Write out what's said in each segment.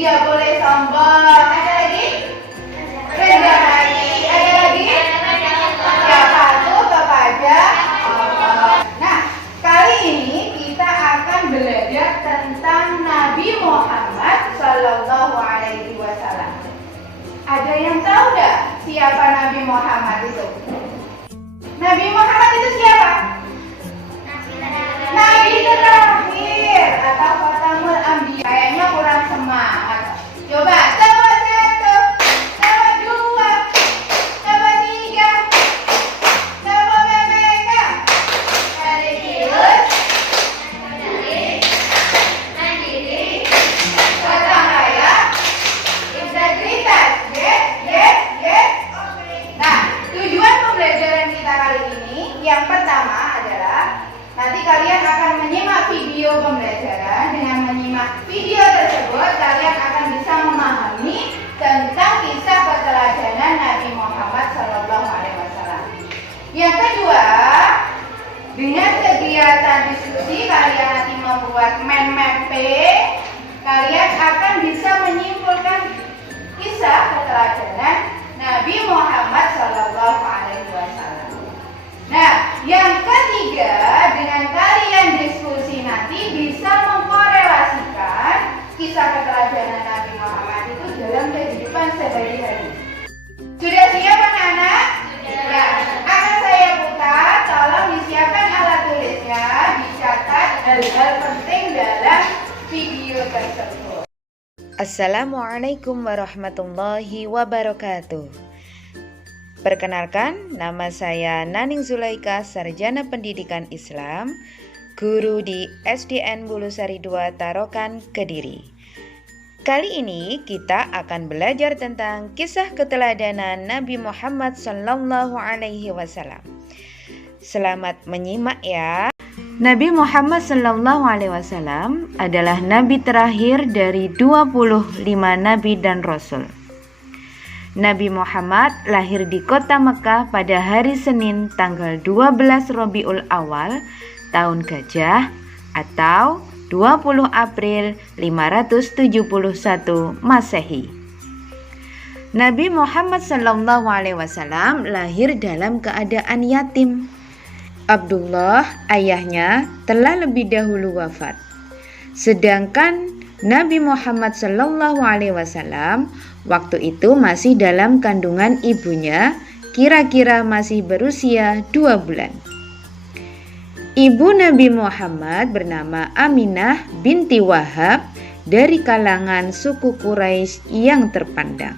tidak boleh sombong. Ada lagi? Rendah hati. Ada lagi? Ya, patuh kepada Allah. Nah, kali ini kita akan belajar tentang Nabi Muhammad Sallallahu Alaihi Wasallam. Ada yang tahu nggak siapa Nabi Muhammad itu? Nabi Muhammad itu siapa? Nabi terakhir atau Khatamul Anbiya. Kayaknya kurang semangat. Coba coba satu, coba dua, coba tiga, coba BPK. Religius, mandiri, gotong royong, integritas. Yes. Nah, tujuan pembelajaran kita kali ini yang pertama adalah nanti kalian akan menyimak video pembelajaran. Dengan menyimak video tersebut, kalian akan bisa memahami tentang kisah keteladanan Nabi Muhammad SAW. Yang kedua, dengan kegiatan diskusi, kalian nanti membuat mind mapping, kalian akan bisa menyimpulkan kisah keteladanan Nabi Muhammad SAW. Nah, yang ketiga, dengan kalian diskusi nanti bisa mengkorelasikan kisah keteladanan Nabi Muhammad itu dalam kehidupan sehari-hari. Sudah siap anak-anak? Ya, akan saya buka. Tolong disiapkan alat tulisnya, dicatat hal-hal penting dalam video tersebut. Assalamualaikum warahmatullahi wabarakatuh. Perkenalkan, nama saya Naning Zulaika, Sarjana Pendidikan Islam, guru di SDN Bulusari 2 Tarokan, Kediri. Kali ini kita akan belajar tentang kisah keteladanan Nabi Muhammad Sallallahu Alaihi Wasallam. Selamat menyimak ya. Nabi Muhammad Sallallahu Alaihi Wasallam adalah nabi terakhir dari 25 nabi dan rasul. Nabi Muhammad lahir di kota Mekah pada hari Senin tanggal 12 Rabiul Awal tahun Gajah atau 20 April 571 Masehi. Nabi Muhammad Sallallahu Alaihi Wasallam lahir dalam keadaan yatim. Abdullah, ayahnya, telah lebih dahulu wafat. Sedangkan Nabi Muhammad Sallallahu Alaihi Wasallam waktu itu masih dalam kandungan ibunya, kira-kira masih berusia 2 bulan. Ibu Nabi Muhammad bernama Aminah binti Wahab dari kalangan suku Quraisy yang terpandang.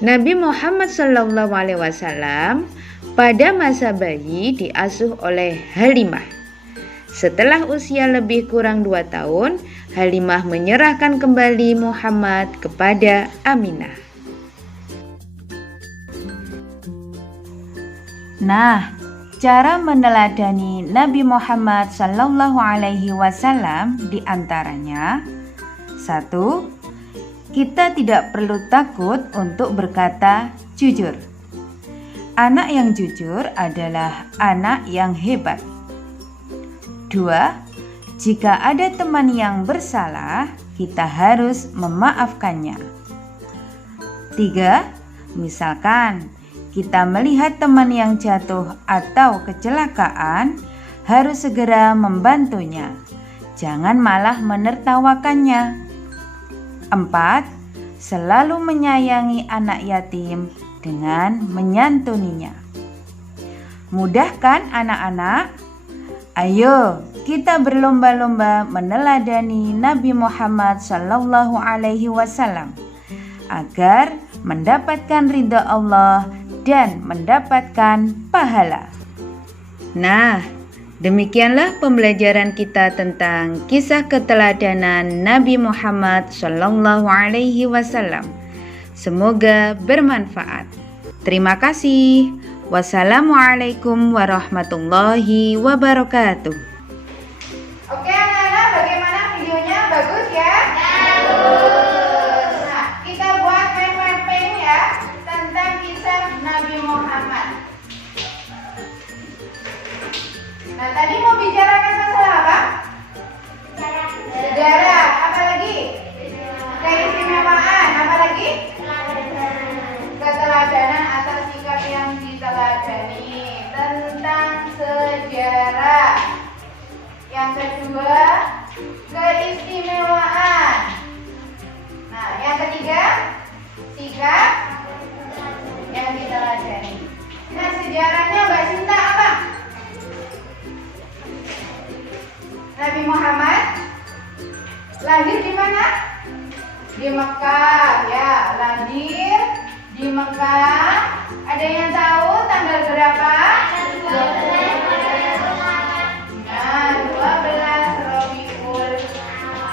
Nabi Muhammad Sallallahu Alaihi Wasallam pada masa bayi diasuh oleh Halimah. Setelah usia lebih kurang 2 tahun, Halimah menyerahkan kembali Muhammad kepada Aminah. Nah, cara meneladani Nabi Muhammad Sallallahu Alaihi Wasallam diantaranya: 1. Kita tidak perlu takut untuk berkata jujur. Anak yang jujur adalah anak yang hebat. 2. Jika ada teman yang bersalah, kita harus memaafkannya. 3. Misalkan kita melihat teman yang jatuh atau kecelakaan, harus segera membantunya. Jangan malah menertawakannya. 4. Selalu menyayangi anak yatim dengan menyantuninya. Mudah kan anak-anak? Ayo kita berlomba-lomba meneladani Nabi Muhammad Sallallahu Alaihi Wasallam agar mendapatkan ridha Allah dan mendapatkan pahala. Nah, demikianlah pembelajaran kita tentang kisah keteladanan Nabi Muhammad Sallallahu Alaihi Wasallam. Semoga bermanfaat. Terima kasih. Wassalamualaikum warahmatullahi wabarakatuh. Oke anak-anak, bagaimana videonya? Bagus ya? Bagus. Nah, kita buat mind mapping ya tentang kisah Nabi Muhammad. Nah, tadi mau bicarakan masalah apa? Sejarah. Apa lagi? keistimewaan. Nah, yang ketiga, sikap yang diteladani. Nah, sejarahnya Mbak Sinta apa? Nabi Muhammad lahir di mana? Di Mekah, ya, lahir di Mekah. Ada yang tahu tanggal berapa? 12 Rabiul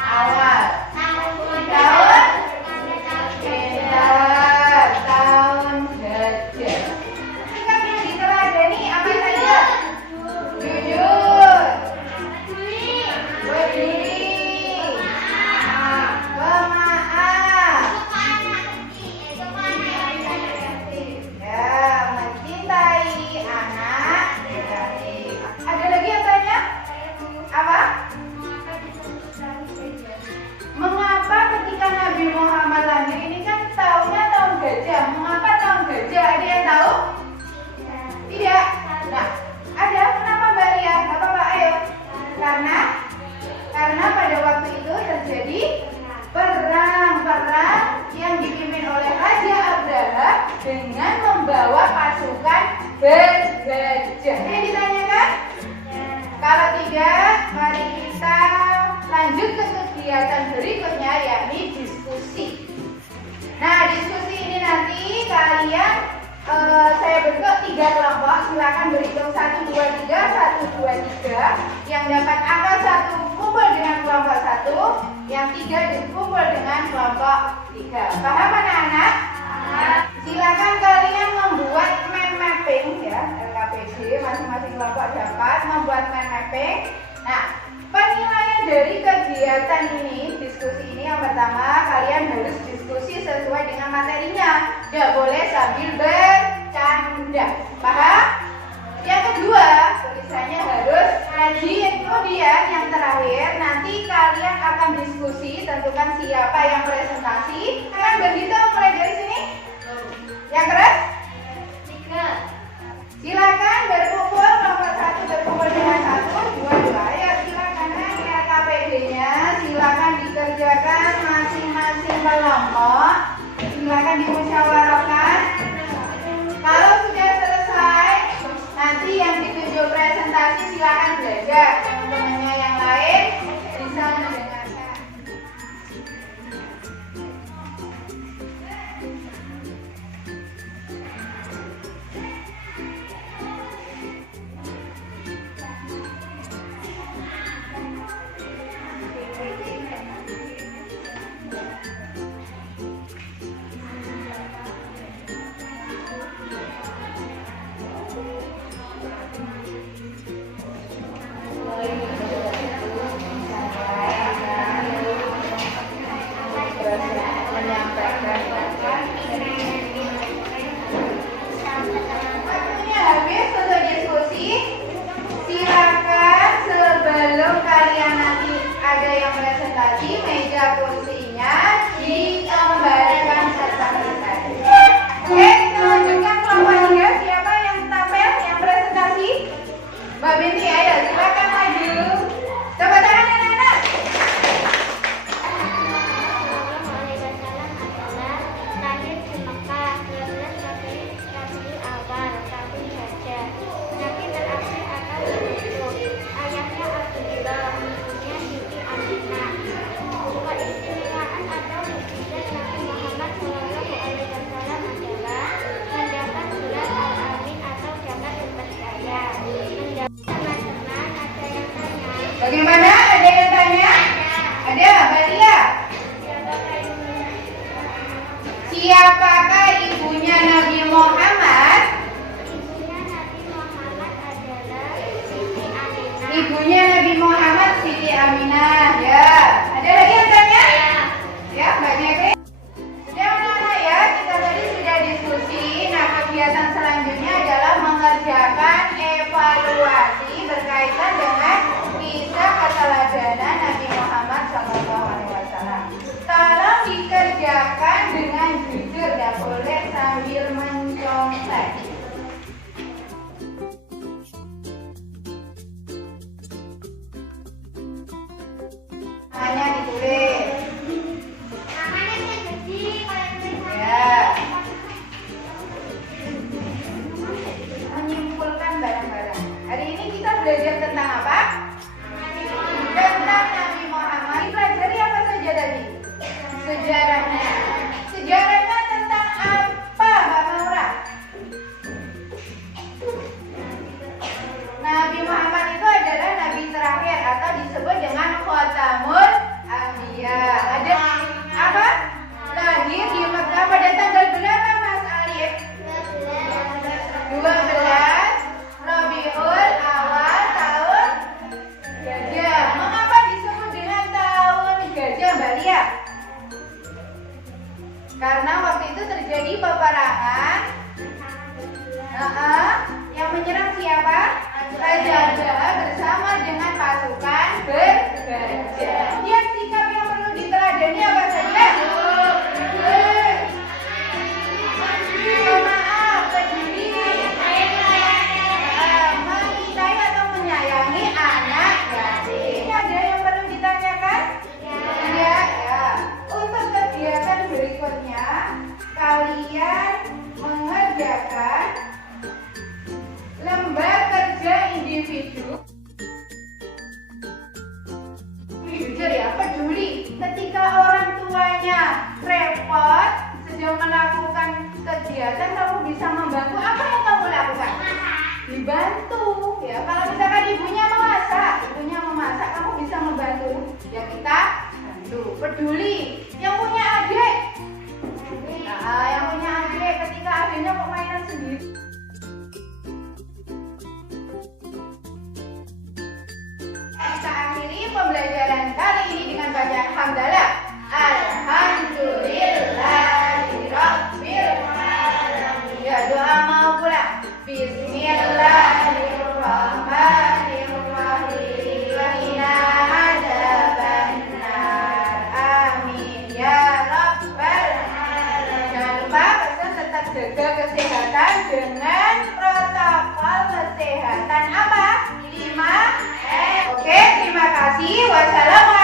Awal. Tahun? Benar, tahun Gajah. Sikap yang diteladani apa saja? Jujur, berdiri, pemaaf, ya, mencintai anak. Ada lagi yang tanya? Apa? Mengapa ketika Nabi Muhammad lahir ini kan tahunnya tahun gajah? Mengapa tahun gajah? Ada yang tahu? Tidak. Nah, ada. Kenapa Mbak Ria? Bapak, ayo. Karena pada waktu itu terjadi perang yang dipimpin oleh Raja Abdallah dengan membawa pasukan bergajah. Ini ditanyakan? Kalau tidak, mari kita lanjut ke kegiatan berikutnya, yakni diskusi. Nah, diskusi ini nanti kalian saya bentuk 3 kelompok. Silakan berhitung 1, 2, 3, 1, 2, 3. Yang dapat angka 1 kumpul dengan kelompok 1, yang 3 dikumpul dengan kelompok 3. Paham anak-anak? Silakan kalian membuat mind mapping, ya, LKPD. Masing-masing kelompok dapat membuat mind mapping. Nah, penilaian dari kegiatan ini, diskusi ini, yang pertama kalian harus diskusi sesuai dengan materinya. Tidak boleh sambil bercanda. Paham? Yang kedua, tulisannya harus rajin. Kemudian yang terakhir, nanti kalian akan diskusi, tentukan siapa yang presentasi. Kalian berhitung mulai dari sini. Yang keras? 3. Silakan berkumpul, kelompok 1 berkumpul dengan 1, 2, 2. Ya, silakan KPD-nya, silakan dikerjakan masing-masing kelompok. Silakan dimusyawarahkan. Kalau sudah selesai, nanti yang ditunjuk presentasi silakan belajar. Teman-temannya yang lain bisa mendengarkan. Waktunya habis untuk diskusi. Silakan sebelum kalian nanti ada yang presentasi, meja kursinya dikembalikan seperti tadi. Oke, kita lanjutkan kelompok 3. Siapa yang tampil, yang presentasi? Mbak Binti, ayo silakan maju. Tepuk tangan anak-anak. Bagaimana? Ada yang tanya? Ada, Mbak Tia? Siapakah ibunya Nabi Muhammad? Ibunya Nabi Muhammad Siti Aminah. Ya. Ada lagi yang tanya? Ya, Mbak Nyekri. Sudah anak-anak ya, kita tadi sudah diskusi. Nah, kegiatan selanjutnya adalah mengerjakan evaluasi berkaitan dengan kisah keteladanan Nabi Muhammad SAW. Tolong dikerjakan dengan jujur Australia. Karena waktu itu terjadi peperangan. Yang menyerang siapa? Raja Jahat bersama dengan pasukan bergajah. Lihat sikap yang perlu diteladani apa saja? Maaf, peduli, mencintai atau menyayangi anak yatim. Ada yang perlu ditanyakan? Iya, ya. Untuk kegiatan berikutnya, kalian mengerjakan lembar kerja individu. Jujur ya, peduli. Ketika orang tuanya repot sedang melakukan kegiatan, kamu bisa membantu. Apa yang kamu lakukan? Dibantu. Ya, kalau misalkan ibunya memasak, kamu bisa membantu. Ya kita bantu. Peduli. Yang punya adik. Nah, yang punya adik ketika adiknya mau mainan sendiri. Kita akhiri pembelajaran kali ini dengan bacaan hamdalah. Alhamdulillahirabbil alamin. Ya, doa mau pulang. Bismillahirrahmanirrahim. Amin ya rabbal alamin. Jangan lupa pesan tetap jaga kesehatan dengan protokol kesehatan apa? 5M. Oke, terima kasih. Wassalamualaikum.